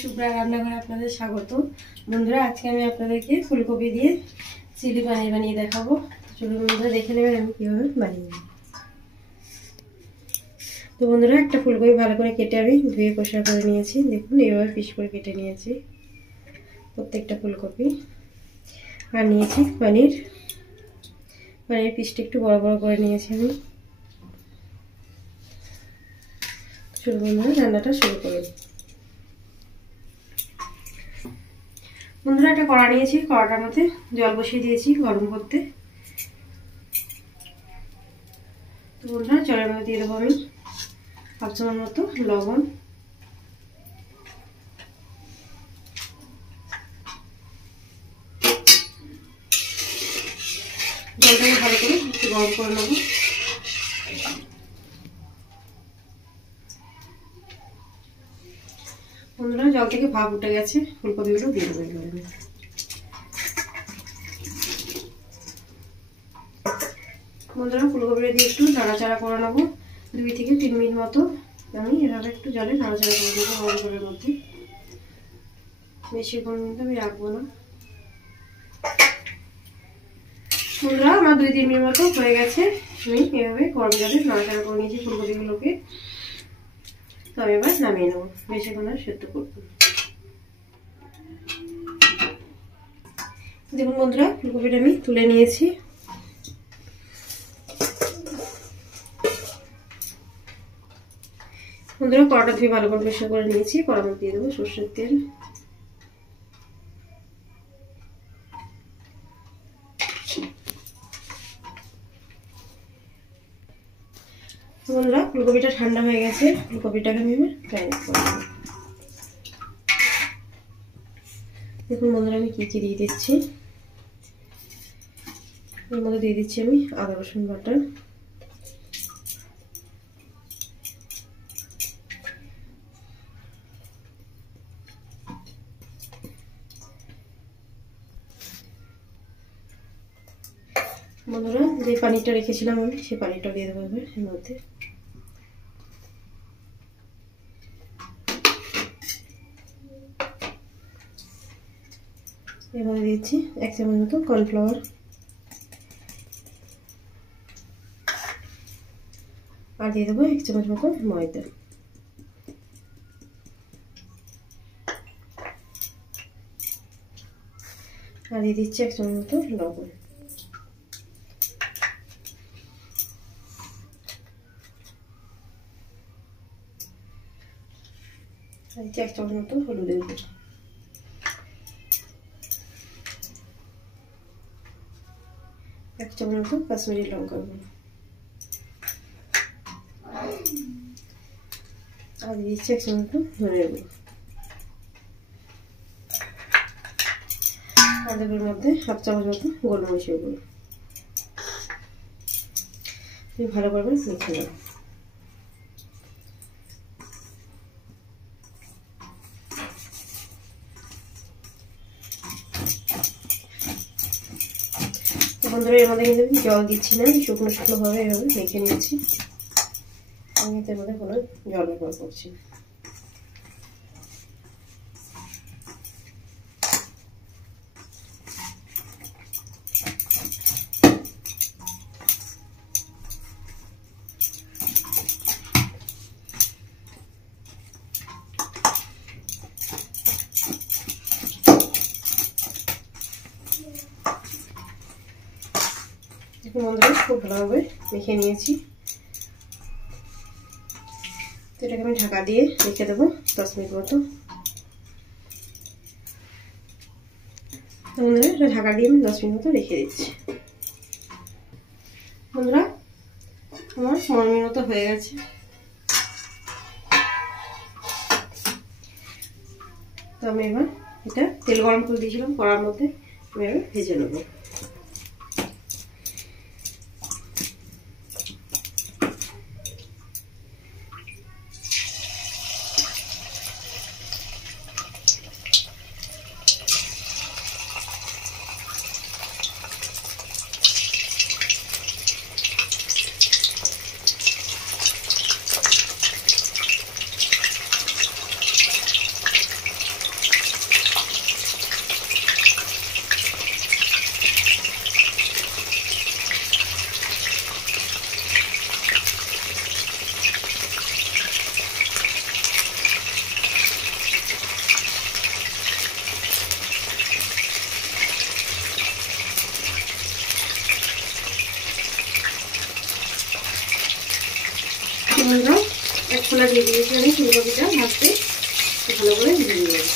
শুভ্রা রান্নাঘরে আপনাদের স্বাগত। বন্ধুরা, আজকে আমি আপনাদেরকে ফুলকপি দিয়ে চিলি পনির বানিয়ে দেখাবো। চলুন বন্ধুরা, দেখে নেবেন আমি কীভাবে বানিয়ে নেব। তো বন্ধুরা, একটা ফুলকপি ভালো করে কেটে আমি ধুয়ে পরিষ্কার করে নিয়েছি। দেখুন, এইভাবে পিস করে কেটে নিয়েছি প্রত্যেকটা ফুলকপি। আর নিয়েছি পনির পিসটা একটু বড় বড় করে নিয়েছি আমি। চলুন বন্ধুরা, রান্নাটা শুরু করুন। বন্ধুরা, একটা কড়া নিয়েছি, কড়াটার মধ্যে জল বসিয়ে দিয়েছি গরম করতে। তো বন্ধুরা, জলের মধ্যে দিয়ে দেবো আমি হাফ চামচ মতো লবণ, জলটাকে ভালো করে একটু গরম করে নেবো। বন্ধুরা, জল থেকে ভাপ উঠে গেছে, ফুলকপিগুলো দিয়ে দেবো এবারে। বন্ধুরা, ফুলকপিটা দিয়ে একটু নাড়াচাড়া করে নেবো 2 থেকে 3 মিনিট মতো। আমি এভাবে একটু জলে নাড়াচাড়া করে দেবো গরম জলের মধ্যে। বেশিক্ষণ কিন্তু আমি রাখবো না। বন্ধুরা, আমার 2-3 মিনিট মতো হয়ে গেছে। আমি এভাবে গরম জলে নাড়াচাড়া করে নিয়েছি ফুলকপিগুলোকে। তো আমি এবার নামিয়ে নেবো, বেশিক্ষণ আর সেদ্ধ করবো। দেখুন বন্ধুরা, ফুলকপিটা আমি তুলে নিয়েছি। বন্ধুরা, কড়াটা ধুয়ে ভালো করে পরিষ্কার করে নিয়েছি। কড়ার মধ্যে দিয়ে দেবো সরষের তেল। বন্ধুরা, ফুলকপিটা ঠান্ডা হয়ে গেছে। ফুলকপিটাকে আমি এবার ফ্রাই করে দেবো। দেখুন বন্ধুরা, আমি কি কি দিয়ে দিচ্ছি। এর মধ্যে দিয়ে দিচ্ছি আমি আদা রসুন বাটা, বন্ধুরা যে পানিটা রেখেছিলাম আমি সেই পানিটা দিয়ে দেবো এর মধ্যে। এবারে দিচ্ছি 1 চামচ মতো কর্নফ্লাওয়ার, আর দিয়ে দেবো 1 চামচ মতো ময়দা। আর দিয়ে দিচ্ছি 1 চামচ মতো লবণ। আর দিচ্ছি 1 চামচ মতো হলুদের গুঁড়ো। এক চামচ মতো কাশ্মীরি লঙ্কার গুঁড়ো। আর দিচ্ছি 1 চামচ মতো ধনের গুঁড়ো। আর দেবো এর মধ্যে হাফ চামচ মতো গোলমরিচের গুঁড়ো। ভালো করে মেখে নেব। বন্ধুরা, এর মধ্যে কিন্তু জল দিচ্ছি না, শুকনো শুকনো ভাবে এভাবে মেখে নিচ্ছি। আমি এর মধ্যে কোনো জল ব্যবহার করছি। বন্ধুরা, খুব ভালোভাবে মেখে নিয়েছি। তো এটাকে আমি ঢাকা দিয়ে রেখে দেবো 10 মিনিট মতো। বন্ধুরা, এটা ঢাকা দিয়ে আমি 10 মিনিট মতো রেখে দিচ্ছি। বন্ধুরা, আমার 15 মিনিট মতো হয়ে গেছে। তো আমি এবার এটা তেল গরম করে দিয়েছিলাম কড়ার মধ্যে, আমি এবার ভেজে নেবো। বন্ধুরা এক খোলা দিয়ে দিয়েছি আমি ফুলকপিটা ভাজতে, ভালো করে ভেজে নিয়ে যাবো।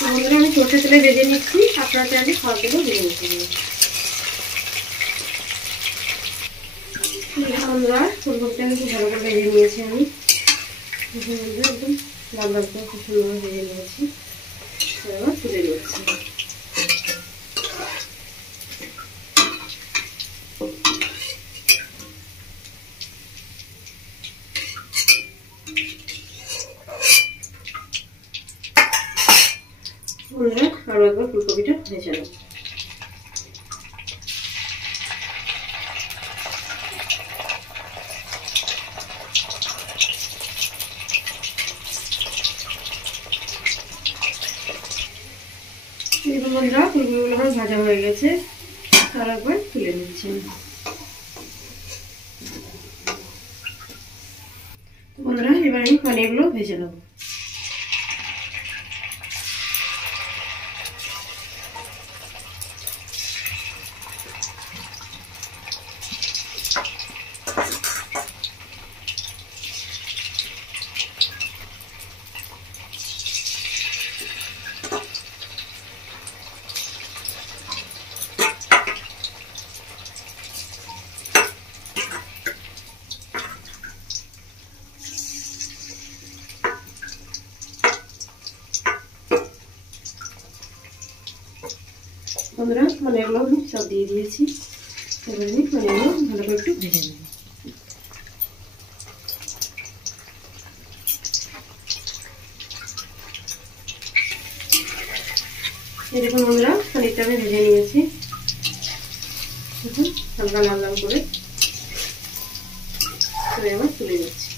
বন্ধুরা আমি সরষের তেলে ভেজে নিচ্ছি, আপনারা চাইলে খাওয়ার তেলেও ভেজে নিতে পারেন। বন্ধুরা ফুলকপিটা আমি খুব ভালো করে ভেজে নিয়েছি, আমি একদম লাল লাল করে খুব সুন্দর ভেজে নিয়েছি। এবার তুলে নিচ্ছি। বন্ধুরা আরো একবার ফুলকপিটা ভেজে নেব। বন্ধুরা ফুলকপিগুলো আমার ভাজা হয়ে গেছে, আর একবার তুলে নিচ্ছি। বন্ধুরা এবার আমি পনিরগুলো ভেজে নেব। বন্ধুরা পনিরগুলো আমি সব দিয়ে দিয়েছি, এবার আমি পনিরগুলো ভালো করে একটু ভেজে নেব। এরকম বন্ধুরা পনিরটা আমি ভেজে নিয়েছি হালকা লাল লাল করে, এবার তুলে দিচ্ছি।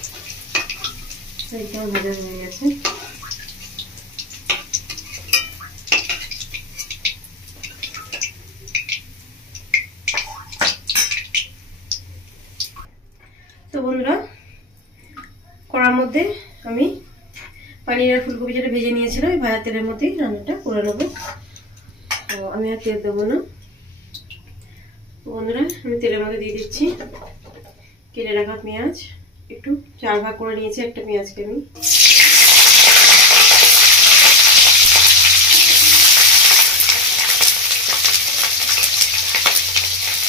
পনিরটা ভাজা হয়ে গেছে। তো বন্ধুরা কড়ার মধ্যে আমি পনির আর ফুলকপি যেটা ভেজে নিয়েছিলাম ওই ভাজা তেলের মধ্যেই রান্নাটা করে নেবো। তো আমি আর তেল দেবো না। বন্ধুরা আমি তেলের মধ্যে দিয়ে দিচ্ছি কেটে রাখা পেঁয়াজ, একটু 4 ভাগ করে নিয়েছি একটা পেঁয়াজকে আমি।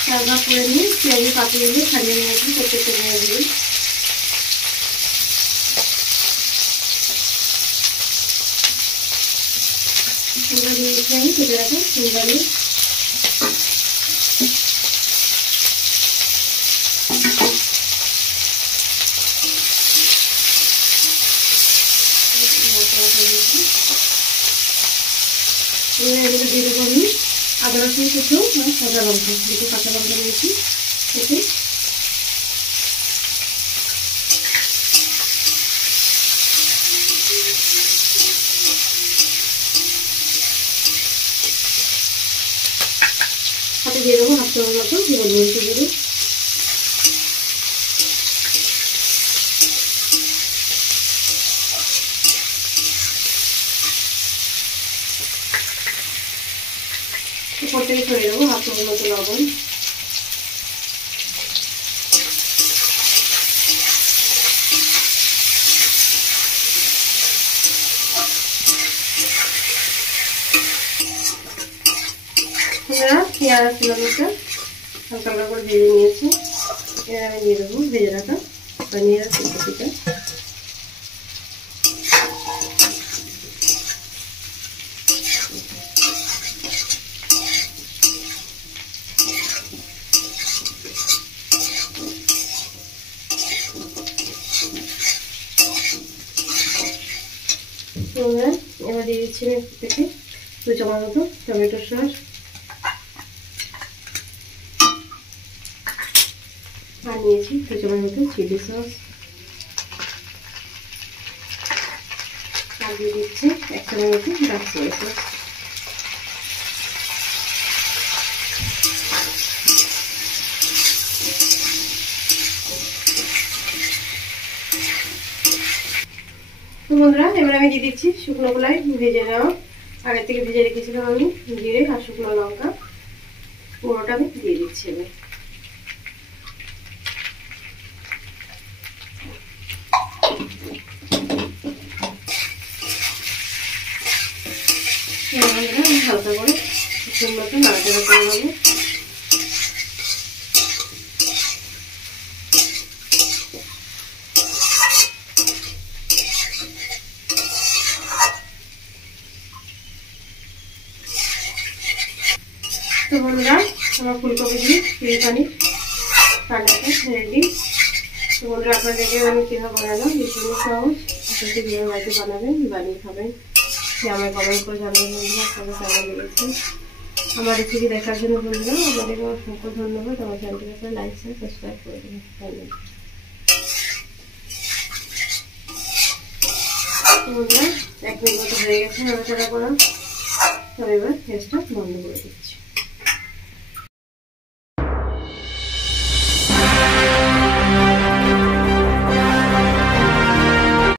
4 ভাগ করে নিয়ে পেঁয়াজের পাতিগুলো ছাড়িয়ে নিয়েছি প্রত্যেকটা পেঁয়াজগুলো। আমি কেটে রাখা ফুলকপি দিয়ে দেবো আমি আদা রসুন কুচো আর সাদা লঙ্কা, দুটো কাঁচা লঙ্কা নিয়েছি কেটে। হাতে দিয়ে দেবো 1/2 চামচ মতো গোলমরিচের গুঁড়ো। উপর থেকে ছড়িয়ে দেবো 1/2 চামচ মতো লবণ। পেঁয়াজ লঙ্কা হালকা হালকা করে ভেজে নিয়েছি, এবার আমি দিয়ে দেবো ভেজে রাখা পনির আর ফুলকপিটা। এবার দিয়ে দিচ্ছি থেকে 2 চামচ মতো টমেটো সস, আর নিয়েছি 2 চামচ মতো চিলি সস, আর দিয়ে দিচ্ছি 1 চামচ মতো ডার্ক সয়া সস। বন্ধুরা এবার আমি দিয়ে দিচ্ছি শুকনো কলাই ভেজে নেওয়া, আগে থেকে ভেজে রেখেছিলাম আমি জিরে আর শুকনো লঙ্কা, পুরোটা আমি দিয়ে দিচ্ছি এবার। হালকা করে কিছুর মতো নাড়াচাড়া করে নেবো। তো বন্ধুরা আমার ফুলকপি দিয়ে চিলি পানিটা রেডি। তো বন্ধুরা আপনাদেরকে আমি কীভাবে বানালাম ভীষণ সহজ, আপনাদের কীভাবে বাড়িতে বানাবেন, বানিয়ে খাবেন, সে আমায় কমেন্ট করে জানাবেন বন্ধুরা আপনাদের কেমন লেগেছে। আমার রেসিপি দেখার জন্য বন্ধুরা আপনাদেরকে অসংখ্য ধন্যবাদ। আমার চ্যানেলটিকে আপনারা লাইক শেয়ার সাবস্ক্রাইব করে দেবেন। ধন্যবাদ। বন্ধুরা 1 মিনিট মতো হয়ে গেছে নাড়াচাড়া করা। তবে এবার গ্যাসটা বন্ধ করে দিচ্ছি।